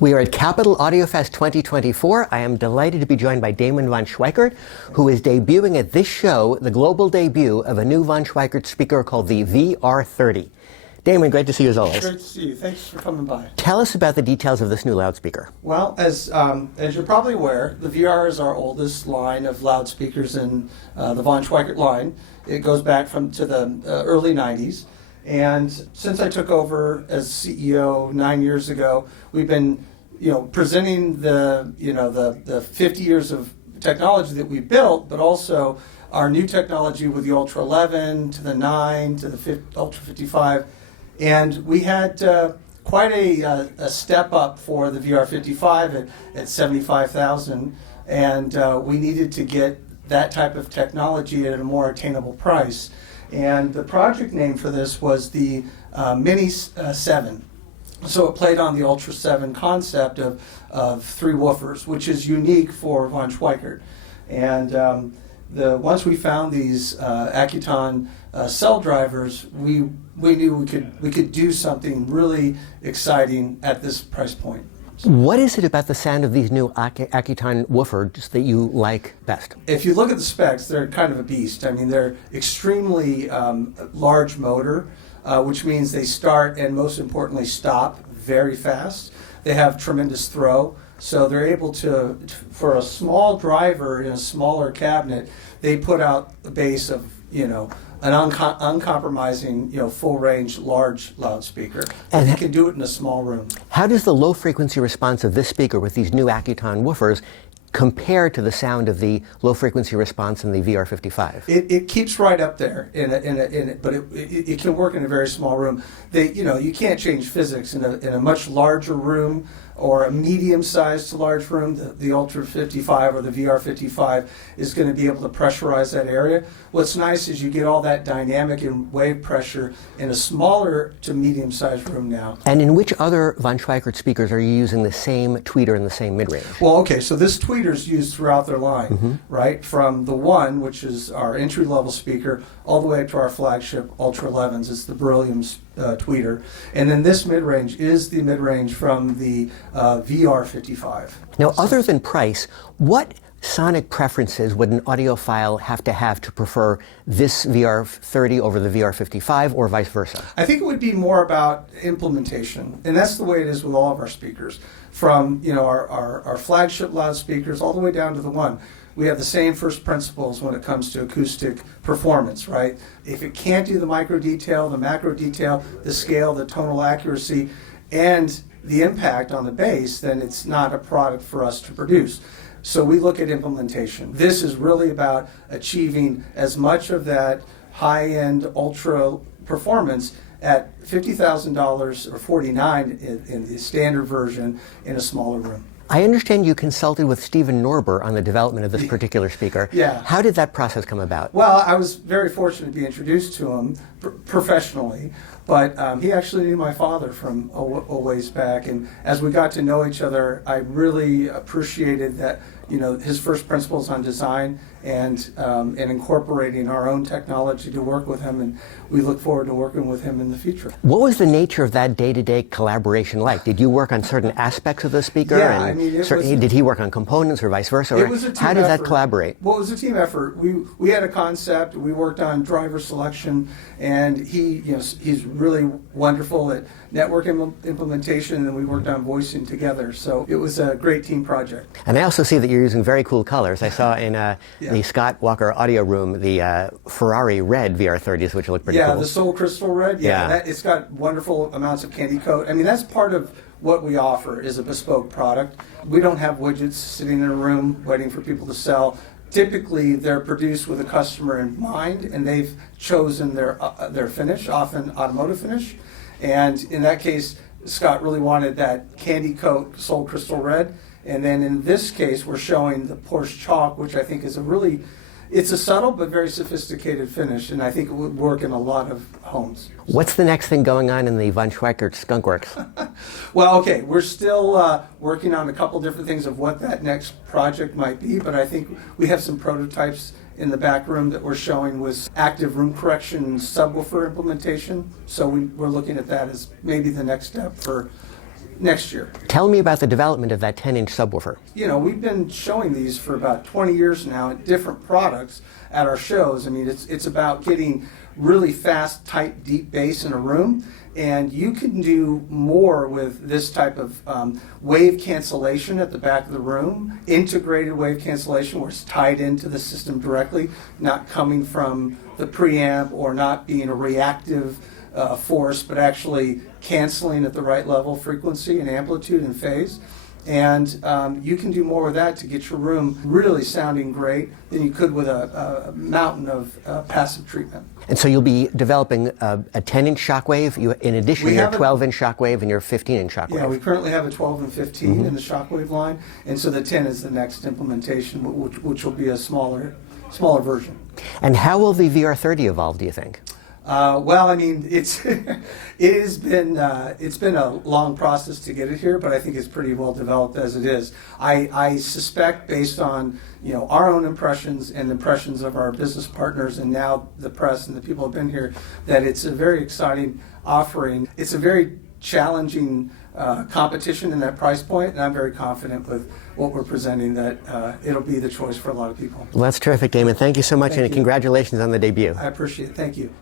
We are at Capital AudioFest 2024. I am delighted to be joined by Damon von Schweikert, who is debuting at this show the global debut of a new von Schweikert speaker called the VR30. Damon, great to see you as always. Great to see you. Thanks for coming by. Tell us about the details of this new loudspeaker. Well, as you're probably aware, the VR is our oldest line of loudspeakers in the von Schweikert line. It goes back to the early 90s. And since I took over as CEO 9 years ago, we've been, presenting the 50 years of technology that we built, but also our new technology with the Ultra 11 to the 9 to the Ultra 55, and we had quite a step up for the VR55 at 75,000, and we needed to get that type of technology at a more attainable price. And the project name for this was the Mini 7. So it played on the Ultra 7 concept of three woofers, which is unique for von Schweikert. And once we found these Accuton cell drivers, we knew we could do something really exciting at this price point. What is it about the sound of these new Accuton woofers that you like best? If you look at the specs, they're kind of a beast. I mean, they're extremely large motor, which means they start and most importantly stop very fast. They have tremendous throw, so they're able to, for a small driver in a smaller cabinet, they put out a bass of, an uncompromising, full-range, large loudspeaker. And you can do it in a small room. How does the low-frequency response of this speaker with these new Accuton woofers compare to the sound of the low-frequency response in the VR55? It keeps right up there, but it can work in a very small room. You can't change physics in a much larger room or a medium-sized to large room. The Ultra 55 or the VR55 is going to be able to pressurize that area. What's nice is you get all that dynamic and wave pressure in a smaller to medium-sized room now. And in which other von Schweikert speakers are you using the same tweeter in the same mid-range? Well, okay, so this tweeter is used throughout their line, right? From the 1, which is our entry-level speaker, all the way up to our flagship Ultra 11s. It's the Beryllium tweeter. And then this mid-range is the mid-range from the VR55. Now, other than price, what sonic preferences would an audiophile have to prefer this VR30 over the VR55 or vice versa? I think it would be more about implementation, and that's the way it is with all of our speakers. From our flagship loudspeakers all the way down to the 1. We have the same first principles when it comes to acoustic performance, right? If it can't do the micro detail, the macro detail, the scale, the tonal accuracy, and the impact on the bass, then it's not a product for us to produce. So we look at implementation. This is really about achieving as much of that high-end ultra performance at $50,000 or $49,000 in the standard version in a smaller room. I understand you consulted with Stephen Norber on the development of this particular speaker. Yeah. How did that process come about? Well, I was very fortunate to be introduced to him professionally, but he actually knew my father from a ways back, and as we got to know each other, I really appreciated that, his first principles on design and incorporating our own technology to work with him, and we look forward to working with him in the future. What was the nature of that day-to-day collaboration like? Did you work on certain aspects of the speaker? Yeah, and did he work on components or vice versa? It was a team How did effort. that collaborate? Well, it was a team effort. We had a concept. We worked on driver selection, and he's really wonderful at network implementation, and we worked on voicing together. So it was a great team project. And I also see that you're using very cool colors. I saw in the Scott Walker audio room the Ferrari red VR30s, which look pretty cool. Yeah, the Soul Crystal red. Yeah. It's got wonderful amounts of candy coat. I mean, that's part of what we offer is a bespoke product. We don't have widgets sitting in a room waiting for people to sell. Typically, they're produced with a customer in mind, and they've chosen their finish, often automotive finish. And in that case, Scott really wanted that candy coat Soul Crystal red. And then in this case, we're showing the Porsche Chalk, which I think is it's a subtle but very sophisticated finish, and I think it would work in a lot of homes. What's the next thing going on in the von Schweikert Skunk Works? Well, okay, we're still working on a couple different things of what that next project might be, but I think we have some prototypes in the back room that we're showing with active room correction subwoofer implementation. So we're looking at that as maybe the next step for next year. Tell me about the development of that 10-inch subwoofer. You know, we've been showing these for about 20 years now at different products at our shows. I mean, it's about getting really fast, tight, deep bass in a room, and you can do more with this type of wave cancellation at the back of the room, integrated wave cancellation where it's tied into the system directly, not coming from the preamp or not being a reactive force, but actually canceling at the right level, frequency and amplitude and phase. And you can do more with that to get your room really sounding great than you could with a mountain of passive treatment. And so you'll be developing a 10-inch shockwave, in addition to your 12-inch shockwave and your 15-inch shockwave. Yeah, we currently have a 12 and 15 in the shockwave line, and so the 10 is the next implementation, which will be a smaller version. And how will the VR30 evolve, do you think? Well, I mean, it's been a long process to get it here, but I think it's pretty well developed as it is. I suspect, based on our own impressions and impressions of our business partners, and now the press and the people who have been here, that it's a very exciting offering. It's a very challenging competition in that price point, and I'm very confident with what we're presenting that it'll be the choice for a lot of people. Well, that's terrific, Damon. Thank you so much, and congratulations on the debut. I appreciate it. Thank you.